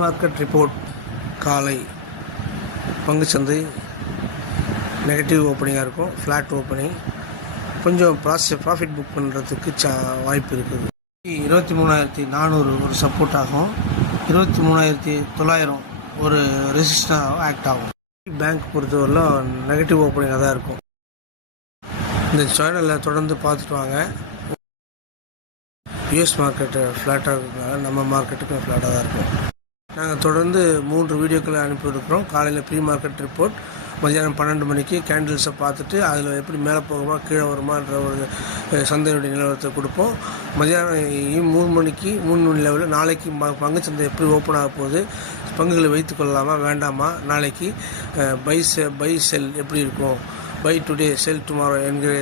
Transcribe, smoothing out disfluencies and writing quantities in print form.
Market report காலை பங்குச்சந்தை negative ஓப்பனிங்காக இருக்கும். Flat opening. கொஞ்சம் ப்ராஃபிட் புக் பண்ணுறதுக்கு வாய்ப்பு இருக்குது. 23,400 ஒரு சப்போர்ட் ஆகும். 23,900 ஒரு ரெசிஸ்டன்டாக ஆக்ட் ஆகும். பேங்க் பொறுத்தவரையிலும் நெகட்டிவ் ஓப்பனிங்காக தான் இருக்கும். இந்த சேனலில் தொடர்ந்து பார்த்துட்டு வாங்க. யூஎஸ் மார்க்கெட்டு ஃப்ளாட்டாக இருக்கிறதுனால நம்ம மார்க்கெட்டுக்கும் ஃப்ளாட்டாக தான் இருக்கும். நாங்கள் தொடர்ந்து 3 வீடியோக்களை அனுப்பிவிடுக்கிறோம். காலையில் ப்ரீ மார்க்கெட் ரிப்போர்ட், மதியானம் 12 மணிக்கு கேண்டில்ஸை பார்த்துட்டு அதில் எப்படி மேலே போகுமா கீழே வருமான்ற ஒரு சந்தையுடைய நிலவரத்தை கொடுப்போம். மதியானம் 3 மணிக்கு 3 மணி லெவலில் நாளைக்கு பங்குச்சந்தை எப்படி ஓப்பன் ஆக போகுது, பங்குகளை வைத்து கொள்ளலாமா வேண்டாமா, நாளைக்கு பை செல் எப்படி இருக்கும், பை டுடே செல் டுமாரோ என்கிற